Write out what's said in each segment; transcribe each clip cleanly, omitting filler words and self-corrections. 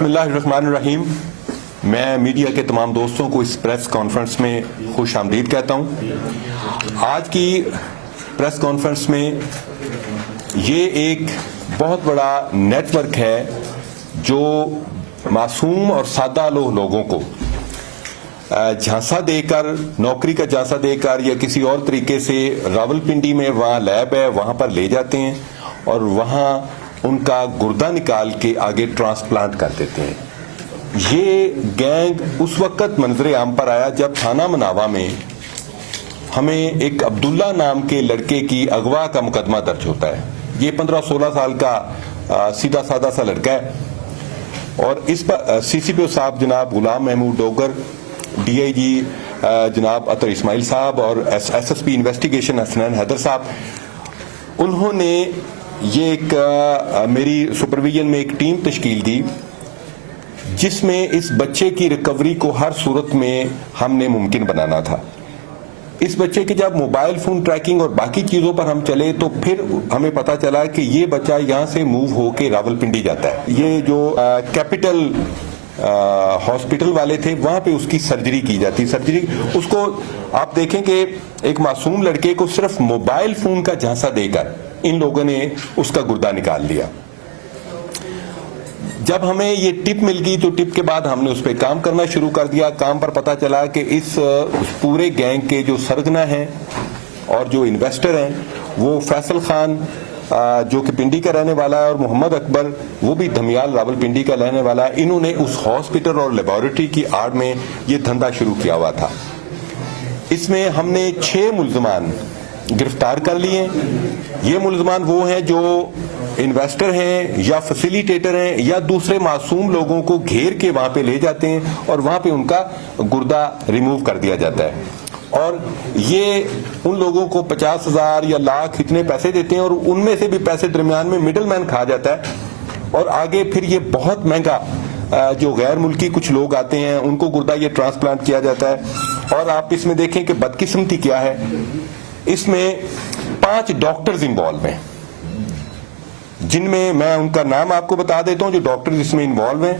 بسم اللہ الرحمن الرحیم. میں میڈیا کے تمام دوستوں کو اس پریس کانفرنس میں خوش آمدید کہتا ہوں. آج کی پریس کانفرنس میں یہ ایک بہت بڑا نیٹ ورک ہے جو معصوم اور سادہ لوگوں کو جھانسا دے کر، نوکری کا جھانسا دے کر یا کسی اور طریقے سے راولپنڈی میں وہاں لیب ہے وہاں پر لے جاتے ہیں اور وہاں ان کا گردہ نکال کے آگے ٹرانسپلانٹ کر دیتے ہیں. یہ گینگ اس وقت منظر عام پر آیا جب تھانہ مناوا میں ہمیں ایک عبداللہ نام کے لڑکے کی اغوا کا مقدمہ درج ہوتا ہے. یہ 15-16 سال کا سیدھا سادہ سا لڑکا ہے اور اس پر سی سی پی او صاحب جناب Ghulam Mahmood Dogar, D I G جناب اطہر اسماعیل صاحب اور S S P investigation Hasnain Haider صاحب، انہوں نے یہ ایک میری سپرویژن میں ایک ٹیم تشکیل دی جس میں اس بچے کی ریکوری کو ہر صورت میں ہم نے ممکن بنانا تھا. اس بچے کے جب موبائل فون ٹریکنگ اور باقی چیزوں پر ہم چلے تو پھر ہمیں پتا چلا کہ یہ بچہ یہاں سے موو ہو کے راولپنڈی جاتا ہے. یہ جو کیپٹل ہاسپٹل والے تھے وہاں پہ اس کی سرجری کی جاتی. سرجری اس کو آپ دیکھیں کہ ایک معصوم لڑکے کو صرف موبائل فون کا جھانسا دے کر ان لوگوں نے اس کا گردہ نکال لیا. جب ہمیں یہ ٹپ مل گئی تو ٹپ کے بعد ہم نے اس پہ کام کرنا شروع کر دیا. کام پر پتا چلا کہ اس پورے گینگ کے جو سرگنا ہیں اور جو انویسٹر ہیں وہ فیصل خان جو کہ پنڈی کا رہنے والا ہے اور محمد اکبر وہ بھی دھمیال راولپنڈی کا رہنے والا ہے. انہوں نے اس ہاسپٹل اور لیبارٹری کی آڑ میں یہ دھندا شروع کیا ہوا تھا. اس میں ہم نے 6 ملزمان گرفتار کر لیے. یہ ملزمان وہ ہیں جو انویسٹر ہیں یا فیسیلیٹیٹر ہیں یا دوسرے معصوم لوگوں کو گھیر کے وہاں پہ لے جاتے ہیں اور وہاں پہ ان کا گردہ ریموو کر دیا جاتا ہے. اور یہ ان لوگوں کو 50,000 یا لاکھ اتنے پیسے دیتے ہیں اور ان میں سے بھی پیسے درمیان میں مڈل مین کھا جاتا ہے اور آگے پھر یہ بہت مہنگا جو غیر ملکی کچھ لوگ آتے ہیں ان کو گردہ یہ ٹرانسپلانٹ کیا جاتا ہے. اور آپ اس میں دیکھیں کہ بدقسمتی کیا ہے. اس میں 5 ڈاکٹرز انوالو ہیں جن میں ان کا نام آپ کو بتا دیتا ہوں جو ڈاکٹرز اس میں انوالو ہیں.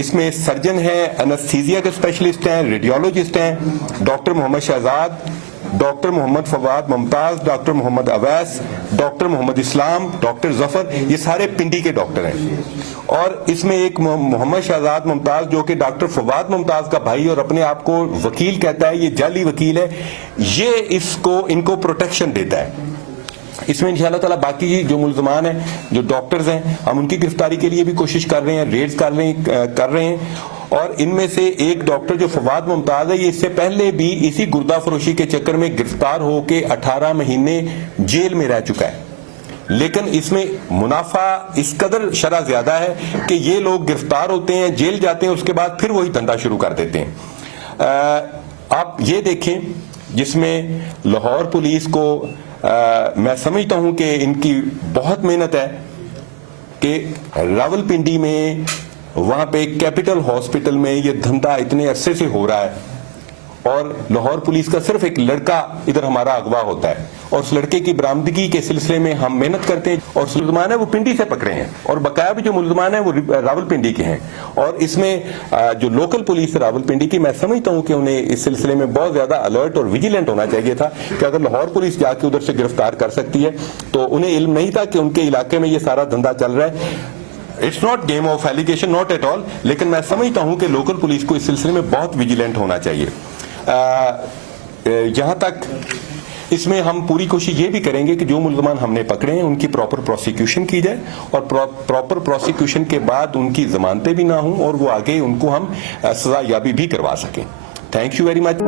اس میں سرجن ہیں، انستھیزیا کے اسپیشلسٹ ہیں، ریڈیولوجسٹ ہیں، ڈاکٹر محمد شہزاد، ڈاکٹر محمد فواد ممتاز، ڈاکٹر محمد اویس، ڈاکٹر محمد اسلام، ڈاکٹر ظفر، یہ سارے پنڈی کے ڈاکٹر ہیں. اور اس میں ایک محمد شہزاد ممتاز جو کہ ڈاکٹر فواد ممتاز کا بھائی اور اپنے آپ کو وکیل کہتا ہے، یہ جعلی وکیل ہے، یہ ان کو پروٹیکشن دیتا ہے. اس میں انشاءاللہ تعالیٰ باقی جو ملزمان ہیں جو ڈاکٹرز ہیں ہم ان کی گرفتاری کے لیے بھی کوشش کر رہے ہیں، ریڈز کر رہے ہیں. اور ان میں سے ایک ڈاکٹر جو فواد ممتاز ہے یہ اس سے پہلے بھی اسی گردہ فروشی کے چکر میں گرفتار ہو کے 18 مہینے جیل میں رہ چکا ہے. لیکن اس میں منافع اس قدر شرح زیادہ ہے کہ یہ لوگ گرفتار ہوتے ہیں، جیل جاتے ہیں، اس کے بعد پھر وہی دھندا شروع کر دیتے ہیں. آپ یہ دیکھیں جس میں لاہور پولیس کو میں سمجھتا ہوں کہ ان کی بہت محنت ہے کہ راولپنڈی میں وہاں پہ کیپٹل ہاسپٹل میں یہ دھندا اتنے عرصے سے ہو رہا ہے اور لاہور پولیس کا صرف ایک لڑکا ادھر ہمارا اغوا ہوتا ہے اور اس لڑکے کی برآمدگی کے سلسلے میں ہم محنت کرتے ہیں. اور ملزمان ہیں وہ پنڈی سے پکڑے ہیں اور بقایا بھی جو ملزمان ہیں وہ راولپنڈی کے ہیں. اور اس میں جو لوکل پولیس ہے راولپنڈی کی، میں سمجھتا ہوں کہ انہیں اس سلسلے میں بہت زیادہ الرٹ اور ویجیلنٹ ہونا چاہیے تھا کہ اگر لاہور پولیس جا کے ادھر سے گرفتار کر سکتی ہے تو انہیں علم نہیں تھا کہ ان کے علاقے میں یہ سارا دھندا چل رہا ہے. It's not game of allegation, not at all, لیکن میں سمجھتا ہوں کہ لوکل پولیس کو اس سلسلے میں بہت ویجیلنٹ ہونا چاہیے. یہاں تک اس میں ہم پوری کوشش یہ بھی کریں گے کہ جو ملزمان ہم نے پکڑے ہیں ان کی پراپر پروسیکیوشن کی جائے اور پراپر پروسیکیوشن کے بعد ان کی ضمانتیں بھی نہ ہوں اور وہ آگے ان کو ہم سزا یابی بھی کروا سکیں. Thank you very much.